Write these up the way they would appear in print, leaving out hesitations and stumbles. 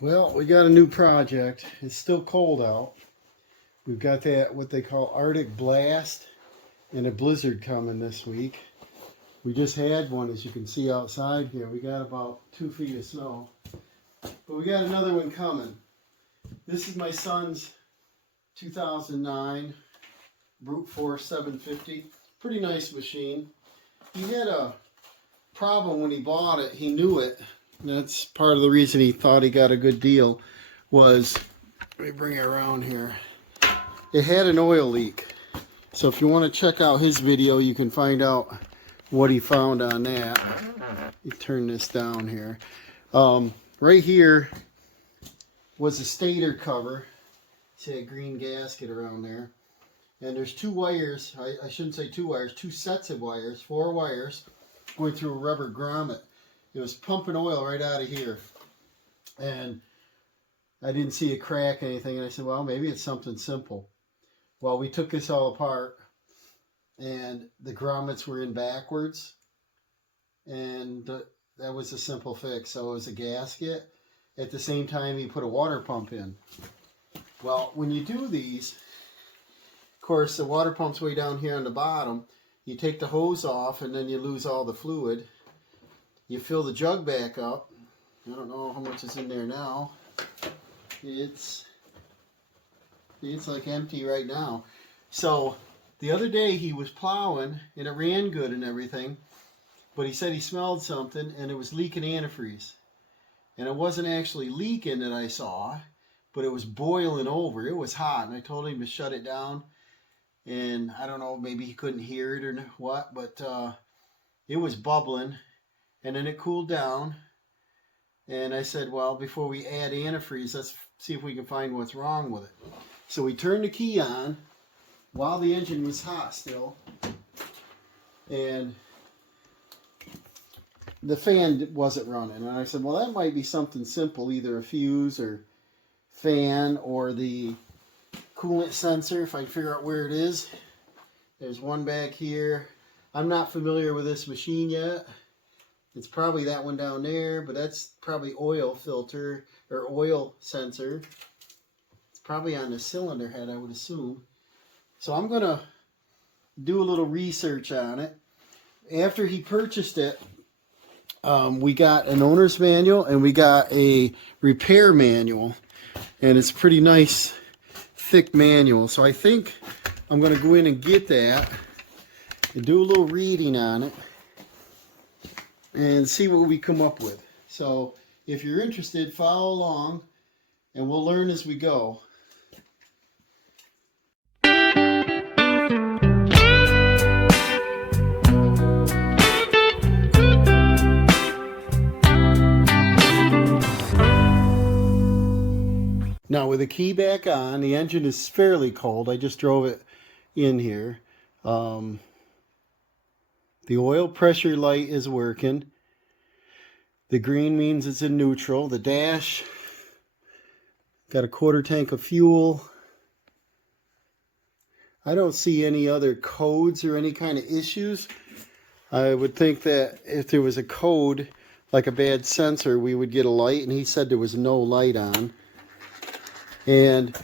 Well, we got a new project. It's still cold out. We've got that, what they call Arctic blast and a blizzard coming this week. We just had one, as you can see outside here. We got about 2 feet of snow. But we got another one coming. This is my son's 2009 Brute Force 750. Pretty nice machine. He had a problem when he bought it. He knew it. That's part of the reason he thought he got a good deal was, let me bring it around here. It had an oil leak. So if you want to check out his video, you can find out what he found on that. You turn this down here. Right here was a stator cover. See that green gasket around there. And there's two wires, I shouldn't say two wires, two sets of wires, 4 wires going through a rubber grommet. It was pumping oil right out of here. And I didn't see a crack or anything. And I said, well, maybe it's something simple. Well, we took this all apart. And the grommets were in backwards. And that was a simple fix. So it was a gasket. At the same time, he put a water pump in. Well, when you do these, of course, the water pump's way down here on the bottom. You take the hose off and then you lose all the fluid. You fill the jug back up. I don't know how much is in there now. It's like empty right now. So the other day he was plowing and it ran good and everything, but he said he smelled something and it was leaking antifreeze. And it wasn't actually leaking that I saw, but it was boiling over. It was hot, and I told him to shut it down. And I don't know, maybe he couldn't hear it or what, but it was bubbling. And then it cooled down. And I said, well, before we add antifreeze, let's see if we can find what's wrong with it. So we turned the key on while the engine was hot still. And the fan wasn't running. And I said, well, that might be something simple, either a fuse or fan or the coolant sensor, if I can figure out where it is. There's one back here. I'm not familiar with this machine yet. It's probably that one down there, but that's probably oil filter or oil sensor. It's probably on the cylinder head, I would assume. So I'm going to do a little research on it. After he purchased it, we got an owner's manual and we got a repair manual. And it's a pretty nice, thick manual. So I think I'm going to go in and get that and do a little reading on it and see what we come up with. So if you're interested, follow along and we'll learn as we go. Now with the key back on, the engine is fairly cold. I just drove it in here. The oil pressure light is working. The green means it's in neutral. The dash, got a 1/4 tank of fuel. I don't see any other codes or any kind of issues. I would think that if there was a code, like a bad sensor, we would get a light, and he said there was no light on. And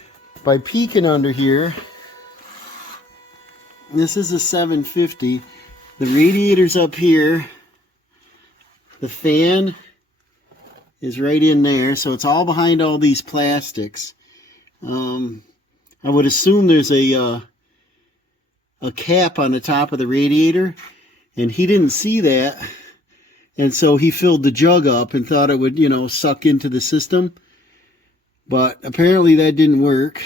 by peeking under here, this is a 750. The radiator's up here. The fan is right in there, so it's all behind all these plastics. I would assume there's a cap on the top of the radiator, and he didn't see that, and so he filled the jug up and thought it would, suck into the system. But apparently that didn't work.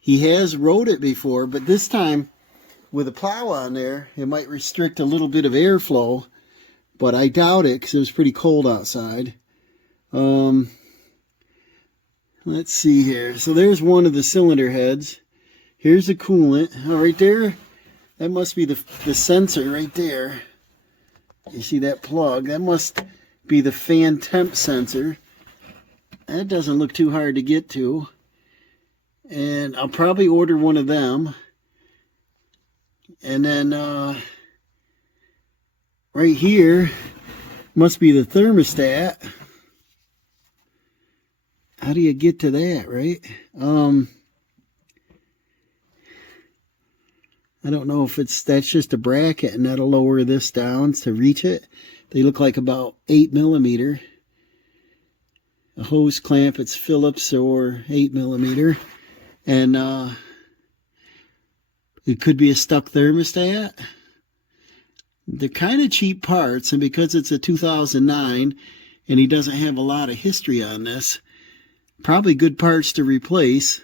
He has rode it before, but this time with a plow on there, it might restrict a little bit of airflow, but I doubt it because it was pretty cold outside. Let's see here. So there's one of the cylinder heads. Here's the coolant. Oh, right there, that must be the sensor right there. You see that plug? That must be the fan temp sensor. That doesn't look too hard to get to. And I'll probably order one of them. And then right here must be the thermostat. how do you get to that, right? I don't know if that's just a bracket and that'll lower this down to reach it. They look like about 8mm. A hose clamp, it's Phillips or 8mm. And it could be a stuck thermostat. They're kind of cheap parts, and because it's a 2009 and he doesn't have a lot of history on this, probably good parts to replace.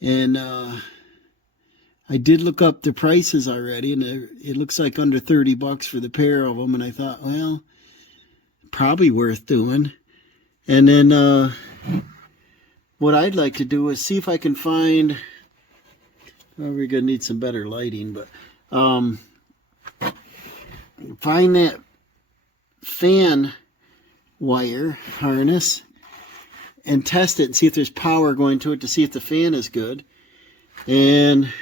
And I did look up the prices already, and it looks like under $30 for the pair of them, and I thought, well, probably worth doing. And then what I'd like to do is see if I can find, well, we're going to need some better lighting, but find that fan wire harness and test it and see if there's power going to it to see if the fan is good. And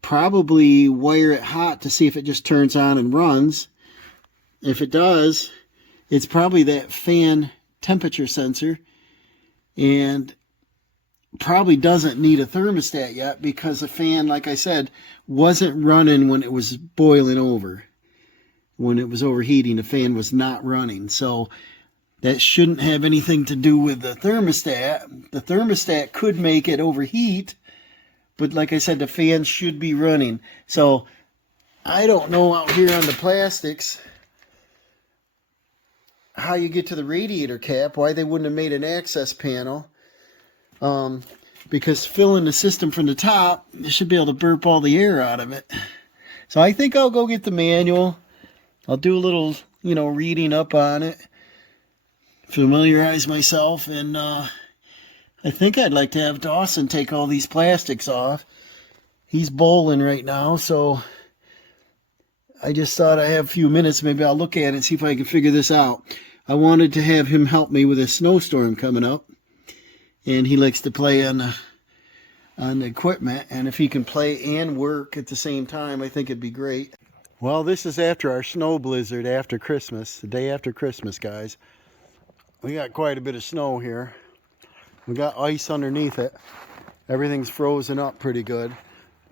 probably wire it hot to see if it just turns on and runs. If it does, it's probably that fan temperature sensor, and probably doesn't need a thermostat yet because the fan, like I said, wasn't running when it was boiling over. When it was overheating, the fan was not running. So that shouldn't have anything to do with the thermostat. The thermostat could make it overheat, but like I said, the fan should be running. So I don't know out here on the plastics how you get to the radiator cap, why they wouldn't have made an access panel. Because filling the system from the top, you should be able to burp all the air out of it. So I think I'll go get the manual. I'll do a little, reading up on it. Familiarize myself, and I think I'd like to have Dawson take all these plastics off. He's bowling right now, so I just thought I have a few minutes. Maybe I'll look at it and see if I can figure this out. I wanted to have him help me with a snowstorm coming up, and he likes to play on the equipment. And if he can play and work at the same time, I think it'd be great. Well, this is after our snow blizzard after Christmas, the day after Christmas, guys. We got quite a bit of snow here. We got ice underneath it. Everything's frozen up pretty good.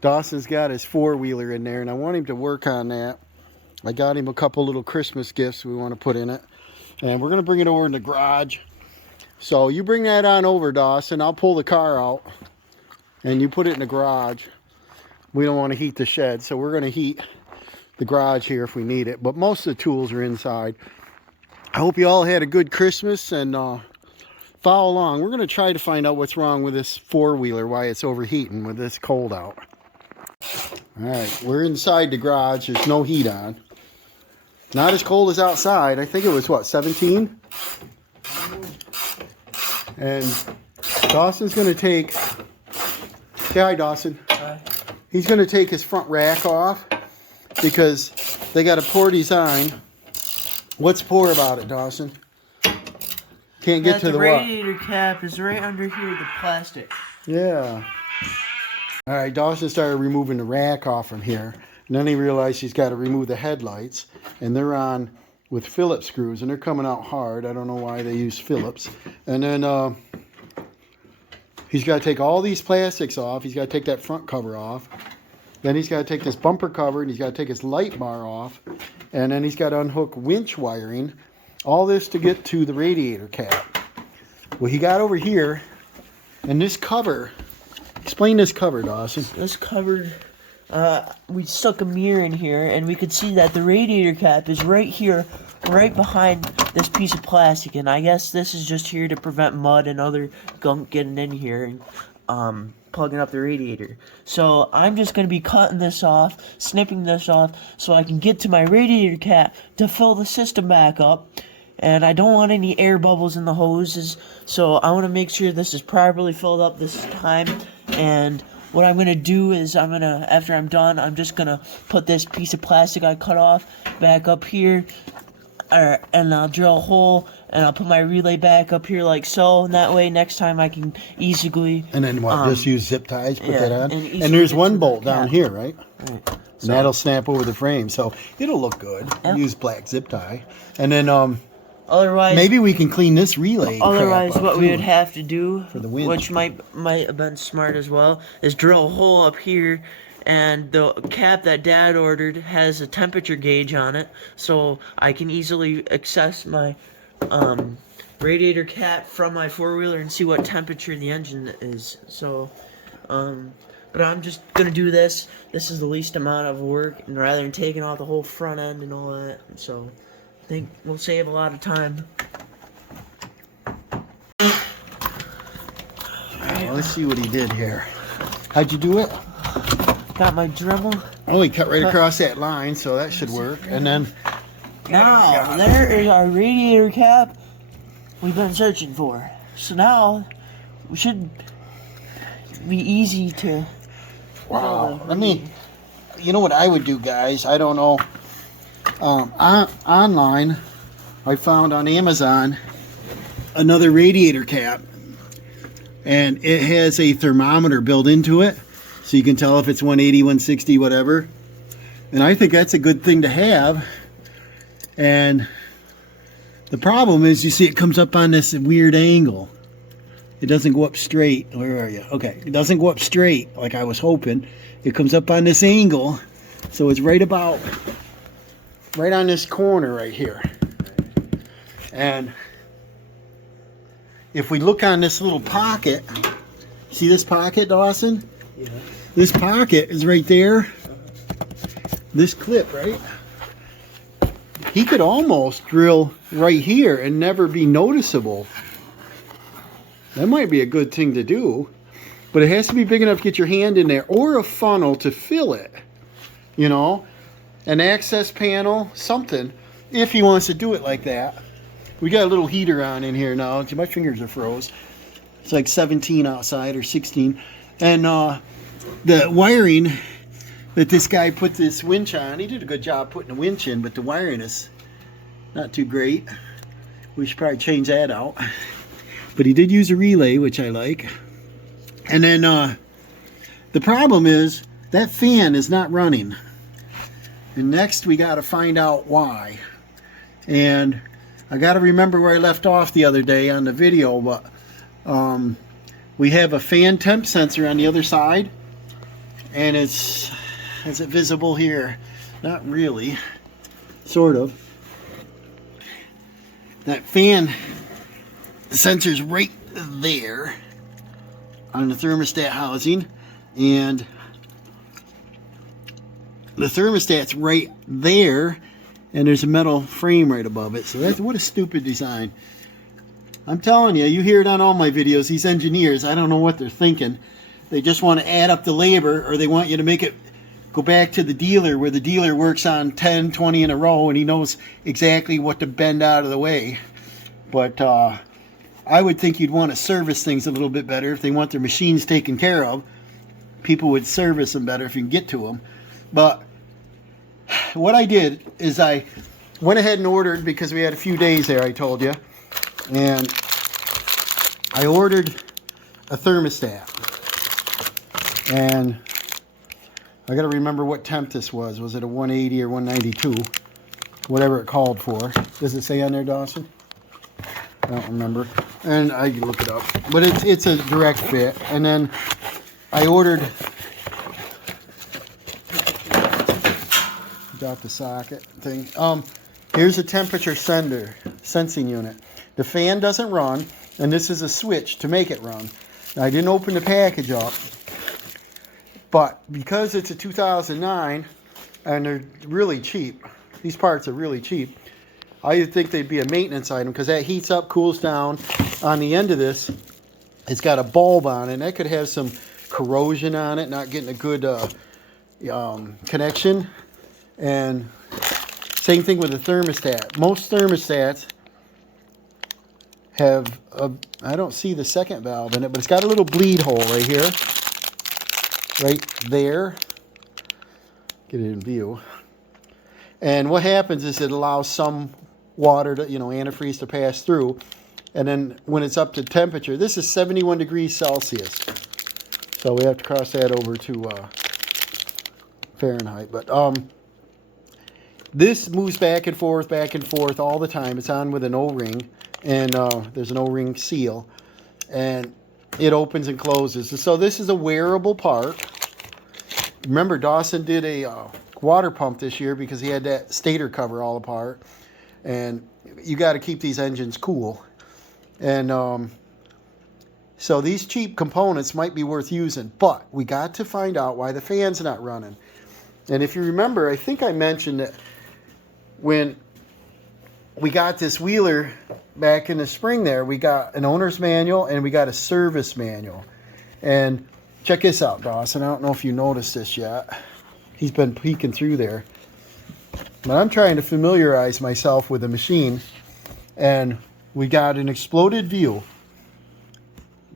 Dawson's got his four-wheeler in there, and I want him to work on that. I got him a couple little Christmas gifts we want to put in it. And we're going to bring it over in the garage. So you bring that on over, Dawson. I'll pull the car out, and you put it in the garage. We don't want to heat the shed, so we're going to heat the garage here if we need it. But most of the tools are inside. I hope you all had a good Christmas, and follow along. We're going to try to find out what's wrong with this four-wheeler, why it's overheating with this cold out. Alright, we're inside the garage. There's no heat on. Not as cold as outside. I think it was, what, 17? And Dawson's going to take... Say hi, Dawson. Hi. He's going to take his front rack off because they got a poor design. What's poor about it, Dawson? Can't get to the what? The radiator cap is right under here, the plastic. Yeah. All right, Dawson started removing the rack off from here. And then he realized he's got to remove the headlights. And they're on with Phillips screws, and they're coming out hard. I don't know why they use Phillips. And then he's got to take all these plastics off. He's got to take that front cover off. Then he's got to take this bumper cover, and he's got to take his light bar off. And then he's got to unhook winch wiring. All this to get to the radiator cap. Well, he got over here, and this cover... Explain this cover, Dawson. This cover, we stuck a mirror in here, and we could see that the radiator cap is right here, right behind this piece of plastic. And I guess this is just here to prevent mud and other gunk getting in here and plugging up the radiator. So I'm just going to be cutting this off, snipping this off, so I can get to my radiator cap to fill the system back up. And I don't want any air bubbles in the hoses, so I want to make sure this is properly filled up this time. And what I'm going to do is after I'm done, I'm just going to put this piece of plastic I cut off back up here. And I'll drill a hole, and I'll put my relay back up here like so. And that way, next time I can easily... And then what, just use zip ties, put that on? And there's one bolt down here, right? Right. And that'll snap over the frame, so it'll look good. Yep. Use black zip tie. And then... Otherwise, maybe we can clean this relay. otherwise, crap up what we too. would have to do, For the winch. which might have been smart as well, is drill a hole up here. And the cap that Dad ordered has a temperature gauge on it, so I can easily access my radiator cap from my four-wheeler and see what temperature the engine is. So, but I'm just gonna do this. This is the least amount of work, and rather than taking out the whole front end and all that, so I think we'll save a lot of time. Well, let's see what he did here. How'd you do it? Got my Dremel. Oh, he cut right across that line, so that should work. And then Now, there is our radiator cap we've been searching for. So now, we should be easy to... wow. I mean, you know what I would do, guys? I don't know. Online, I found on Amazon another radiator cap, and it has a thermometer built into it, so you can tell if it's 180, 160, whatever. And I think that's a good thing to have. And the problem is, you see, it comes up on this weird angle. It doesn't go up straight. Where are you? Okay, it doesn't go up straight like I was hoping. It comes up on this angle, so it's right on this corner right here. And if we look on this little pocket, see this pocket, Dawson? Yeah. This pocket is right there. This clip, right? He could almost drill right here and never be noticeable. That might be a good thing to do, but it has to be big enough to get your hand in there, or a funnel to fill it, you know, an access panel, something, if he wants to do it like that. We got a little heater on in here now. My fingers are froze. It's like 17 outside, or 16. And the wiring that this guy put this winch on, he did a good job putting the winch in, but the wiring is not too great. We should probably change that out. But he did use a relay, which I like. And then the problem is that fan is not running. And next we got to find out why. And I got to remember where I left off the other day on the video, but we have a fan temp sensor on the other side, and is it visible here? Not really, sort of. That fan sensor's right there on the thermostat housing, and the thermostat's right there, and there's a metal frame right above it. So that's, what a stupid design. I'm telling you, you hear it on all my videos, these engineers, I don't know what they're thinking. They just want to add up the labor, or they want you to make it go back to the dealer, where the dealer works on 10, 20 in a row, and he knows exactly what to bend out of the way. But I would think you'd want to service things a little bit better. If they want their machines taken care of, people would service them better if you can get to them. But what I did is I went ahead and ordered, because we had a few days there, I told you, and I ordered a thermostat. And I got to remember what temp this was. Was it a 180 or 192? Whatever it called for. Does it say on there, Dawson? I don't remember. And I can look it up. But it's a direct fit. And then I ordered, got the socket thing. Here's a temperature sensing unit. The fan doesn't run, and this is a switch to make it run. Now, I didn't open the package up, but because it's a 2009 and they're really cheap, these parts are really cheap, I would think they'd be a maintenance item, because that heats up, cools down. On the end of this, it's got a bulb on it, and that could have some corrosion on it, not getting a good connection. And same thing with the thermostat. Most thermostats have I don't see the second valve in it, but it's got a little bleed hole right here, right there. Get it in view. And what happens is it allows some water to, antifreeze to pass through. And then when it's up to temperature, this is 71 degrees Celsius. So we have to cross that over to Fahrenheit. But this moves back and forth all the time. It's on with an O-ring, and there's an O-ring seal, and it opens and closes. So this is a wearable part. Remember, Dawson did a water pump this year because he had that stator cover all apart, and you got to keep these engines cool. And so these cheap components might be worth using, but we got to find out why the fan's not running. And if you remember, I think I mentioned that when we got this Wheeler back in the spring there, we got an owner's manual and we got a service manual. And check this out, Dawson. I don't know if you noticed this yet. He's been peeking through there. But I'm trying to familiarize myself with the machine, and we got an exploded view.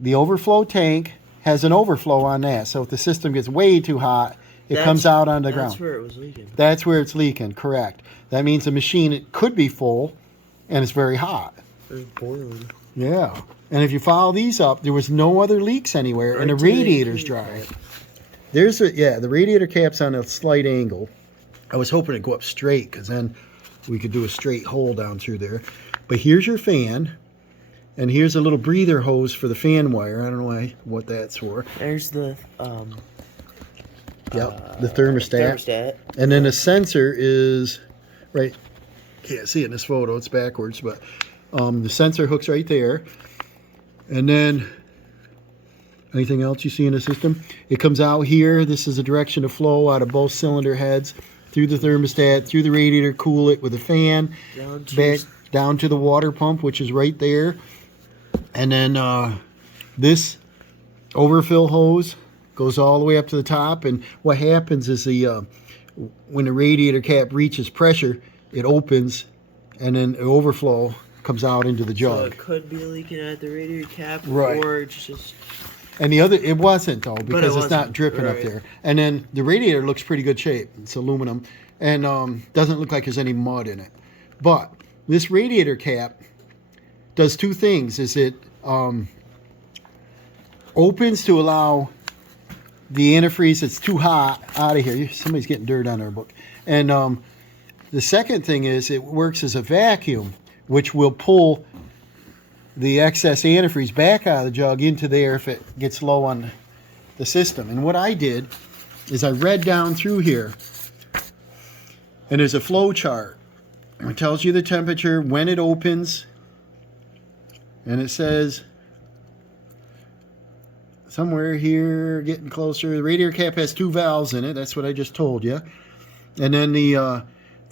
The overflow tank has an overflow on that, so if the system gets way too hot, it comes out on the ground. That's where it was leaking. That's where it's leaking, correct. That means the machine, it could be full, and it's very hot. It's boiling. Yeah. And if you follow these up, there was no other leaks anywhere, and the radiator's dry. There's the radiator cap's on a slight angle. I was hoping it'd go up straight, because then we could do a straight hole down through there. But here's your fan, and here's a little breather hose for the fan wire. I don't know what that's for. There's the the thermostat. And then the sensor is right. Can't see it in this photo, it's backwards, but the sensor hook's right there. And then anything else you see in the system? It comes out here. This is a direction of flow out of both cylinder heads through the thermostat, through the radiator, cool it with a fan, back down to the water pump, which is right there. And then this overfill hose goes all the way up to the top, and what happens is when the radiator cap reaches pressure, it opens, and then the overflow comes out into the jug. So it could be leaking at the radiator cap, right? Or it's just. And the other, it wasn't though, because it's not dripping up there. And then the radiator looks pretty good shape. It's aluminum, and doesn't look like there's any mud in it. But this radiator cap does two things: is it opens to allow the antifreeze that's too hot out of here. Somebody's getting dirt on our book. And the second thing is it works as a vacuum, which will pull the excess antifreeze back out of the jug into there if it gets low on the system. And what I did is I read down through here, and there's a flow chart. It tells you the temperature, when it opens, and it says somewhere here, getting closer, the radiator cap has 2 valves in it. That's what I just told you. And then the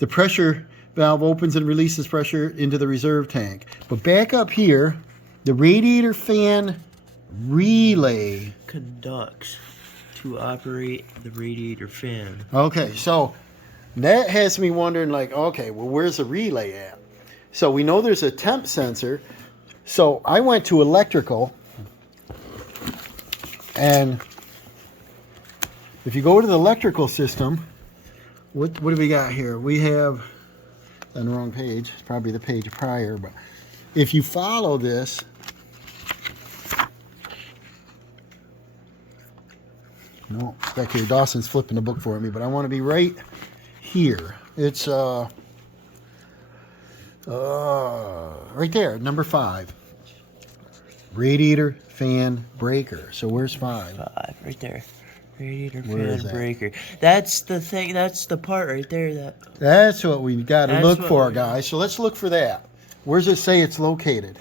pressure valve opens and releases pressure into the reserve tank. But back up here, the radiator fan relay conducts to operate the radiator fan. Okay, so that has me wondering, like, okay, well, where's the relay at? So we know there's a temp sensor. So I went to electrical, and if you go to the electrical system, what do we got here? We have, on the wrong page, it's probably the page prior, but if you follow this, no, back here, Dawson's flipping the book for me, but I want to be right here. It's right there, number 5. Radiator fan breaker. So where's 5? 5, right there. Radiator Where fan breaker. That's the thing. That's the part right there. That's what we got to look for, guys. So let's look for that. Where does it say it's located?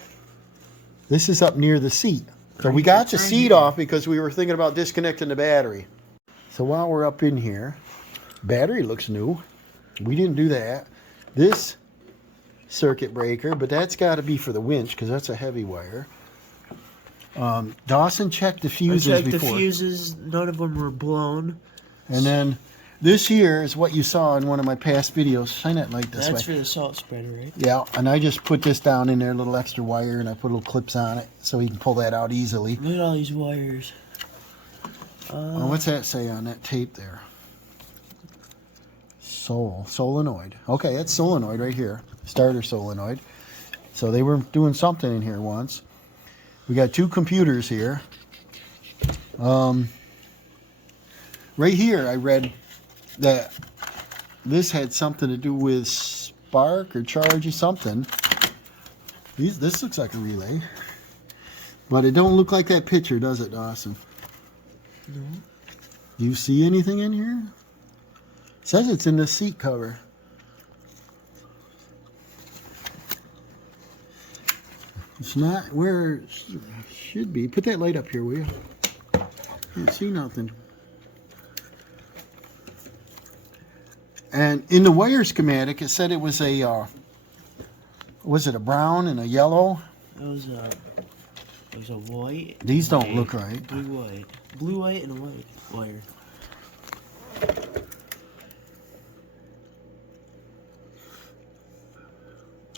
This is up near the seat. So we got the seat off because we were thinking about disconnecting the battery. So while we're up in here, battery looks new. We didn't do that. This circuit breaker, but that's got to be for the winch because that's a heavy wire. Dawson checked the fuses before. I checked the fuses. None of them were blown. And then this here is what you saw in one of my past videos. Shine that light this way. That's for the salt spreader, right? Yeah, and I just put this down in there, a little extra wire, and I put little clips on it so he can pull that out easily. Look at all these wires. What's that say on that tape there? Solenoid. Okay, that's solenoid right here. Starter solenoid. So they were doing something in here once. We got 2 computers here. Right here I read that this had something to do with spark or charge or something. This looks like a relay. But it don't look like that picture, does it, Dawson? No. Do you see anything in here? It says it's in the seat cover. It's not where it should be. Put that light up here, will you? Can't see nothing. And in the wire schematic, it said it was a, was it a brown and a yellow? It was a white. These don't look right. Blue, white, and a white wire.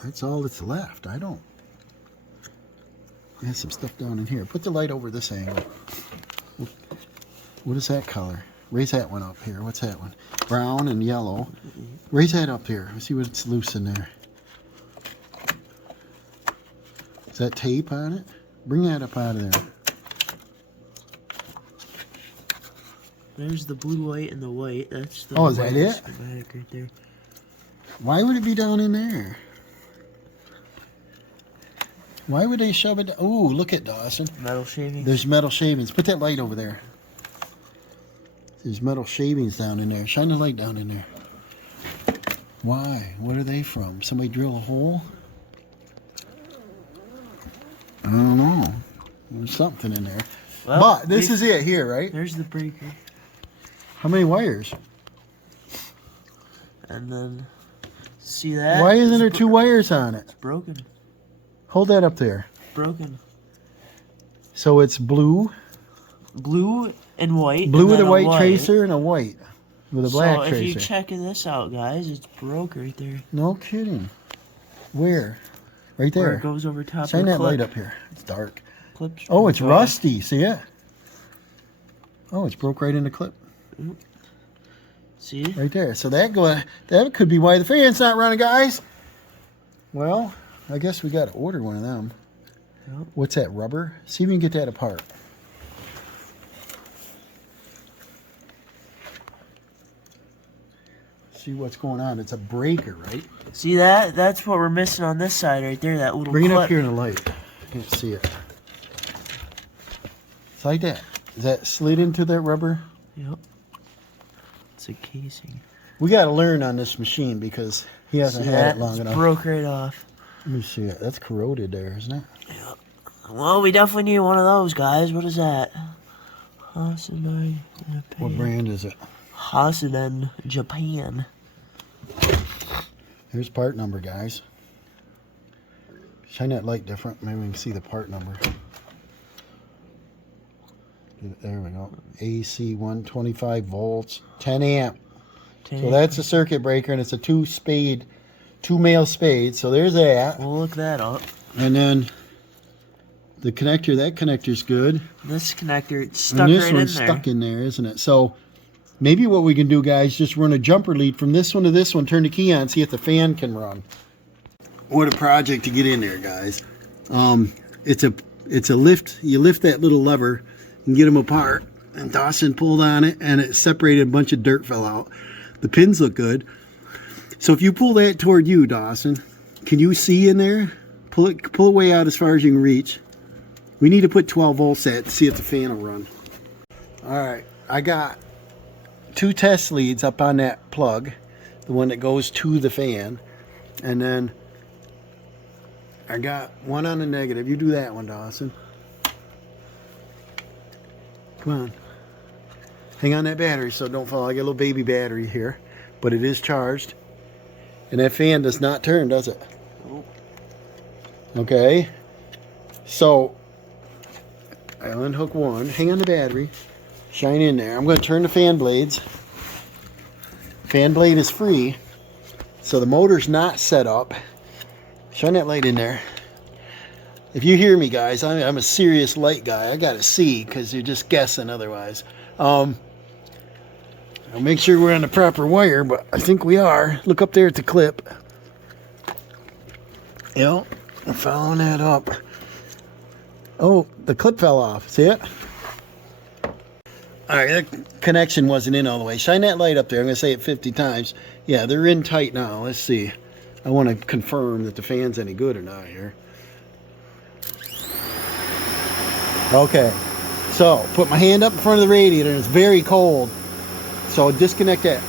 That's all that's left. I don't. There's some stuff down in here. Put the light over this angle. What is that color? Raise that one up here. What's that one? Brown and yellow. Raise that up here. Let's see what's loose in there. Is that tape on it? Bring that up out of there. There's the blue, white, and the white. That's the. Oh, is that it? Schematic right there. Why would it be down in there? Why would they shove it? Oh, look at Dawson. Metal shavings. There's metal shavings. Put that light over there. There's metal shavings down in there. Shine the light down in there. Why? What are they from? Somebody drill a hole? I don't know. There's something in there. Well, but this is it here, right? There's the breaker. How many wires? And then, see that? Why isn't there two wires on it? It's broken. Hold that up there. Broken. So it's blue. Blue and white. Blue and with a white white tracer and a white with a black tracer. So if you check this out, guys, it's broke right there. No kidding. Where? Right there. Where it goes over top Shine of the that clip. light up here. It's dark. Clips. Oh, it's rusty. See it? Oh, it's broke right in the clip. See? Right there. So that could be why the fan's not running, guys. Well, I guess we got to order one of them. Yep. What's that, rubber? See if we can get that apart. See what's going on. It's a breaker, right? See that? That's what we're missing on this side right there, that little Bring clip. it up here in the light. I can't see it. It's like that. Is that slid into that rubber? Yep. It's a casing. We got to learn on this machine because he hasn't had it long enough. Broke right off. Let me see it. That's corroded there, isn't it? Yep. Well, we definitely need one of those, guys. What is that? Hasuden, Japan. What brand is it? Hasuden, Japan. Here's part number, guys. Shine that light different. Maybe we can see the part number. There we go. AC 125 volts, 10 amp. So that's a circuit breaker, and it's a two male spade. So there's that. We'll look that up. And then the connector, that connector's good. This connector, it's stuck and this right one's in there. stuck in there, isn't it? So maybe what we can do, guys, just run a jumper lead from this one to this one, turn the key on, see if the fan can run. What a project to get in there, guys. It's a lift. You lift that little lever and get them apart. And Dawson pulled on it, and it separated a bunch of dirt fell out. The pins look good. So if you pull that toward you, Dawson, can you see in there? Pull it way out as far as you can reach. We need to put 12 volts at to see if the fan will run. All right, I got 2 test leads up on that plug, the one that goes to the fan, and then I got one on the negative. You do that one, Dawson. Come on. Hang on that battery so don't fall. I got a little baby battery here, but it is charged. And that fan does not turn, does it? Nope. Okay. So I'll unhook one. Hang on the battery. Shine in there. I'm going to turn the fan blades. Fan blade is free, so the motor's not set up. Shine that light in there. If you hear me, guys, I'm a serious light guy. I got to see because you're just guessing otherwise. I'll make sure we're on the proper wire, but I think we are. Look up there at the clip. Yep, I'm following that up. Oh, the clip fell off. See it? All right, that connection wasn't in all the way. Shine that light up there. I'm going to say it 50 times. Yeah, they're in tight now. Let's see. I want to confirm that the fan's any good or not here. Okay, so put my hand up in front of the radiator and it's very cold. So disconnect that,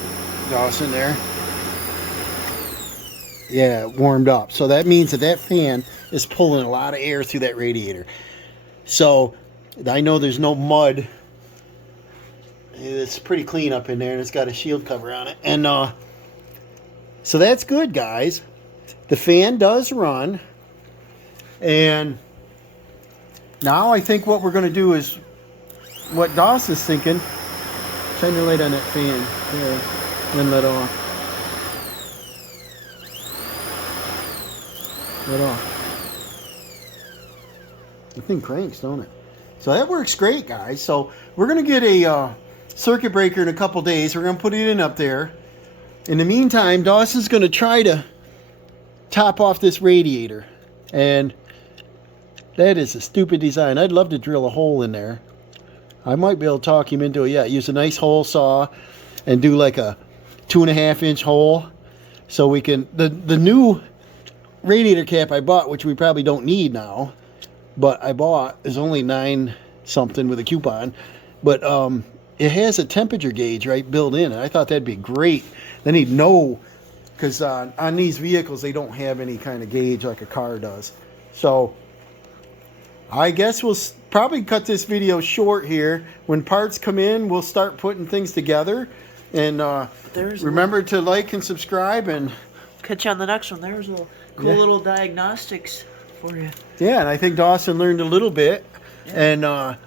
Dawson, there. Yeah, it warmed up. So that means that that fan is pulling a lot of air through that radiator. So I know there's no mud. It's pretty clean up in there, and it's got a shield cover on it. And so that's good, guys. The fan does run. And now I think what we're going to do is what Dawson's thinking. Shine your light on that fan. There. Then let off. Let off. The thing cranks, don't it? So that works great, guys. So we're going to get a circuit breaker in a couple days. We're going to put it in up there. In the meantime, Dawson's going to try to top off this radiator. And that is a stupid design. I'd love to drill a hole in there. I might be able to talk him into it. Yeah, use a nice hole saw and do like a 2.5-inch hole. So we can... The new radiator cap I bought, which we probably don't need now, but I bought, is only 9 something with a coupon. But it has a temperature gauge right built in, and I thought that'd be great. Then he'd know, because on these vehicles they don't have any kind of gauge like a car does. So I guess we'll probably cut this video short here. When parts come in, we'll start putting things together. And remember to like and subscribe, and catch you on the next one. There's a cool little diagnostics for you. Yeah, and I think Dawson learned a little bit. Yeah. And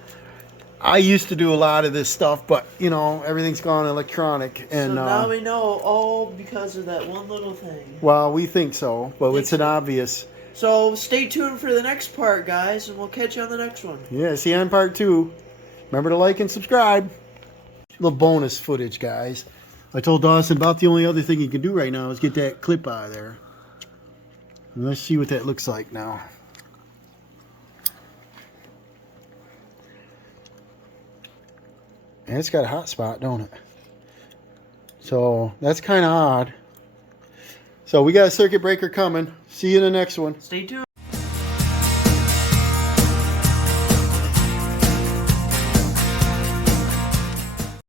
I used to do a lot of this stuff, but, you know, everything's gone electronic. And so now we know all because of that one little thing. Well, we think so, but it's an obvious. So stay tuned for the next part, guys, and we'll catch you on the next one. Yeah, see you on part 2. Remember to like and subscribe. Little bonus footage, guys. I told Dawson about the only other thing he can do right now is get that clip out of there. And let's see what that looks like now. And it's got a hot spot, don't it? So that's kind of odd. So we got a circuit breaker coming. See you in the next one. Stay tuned.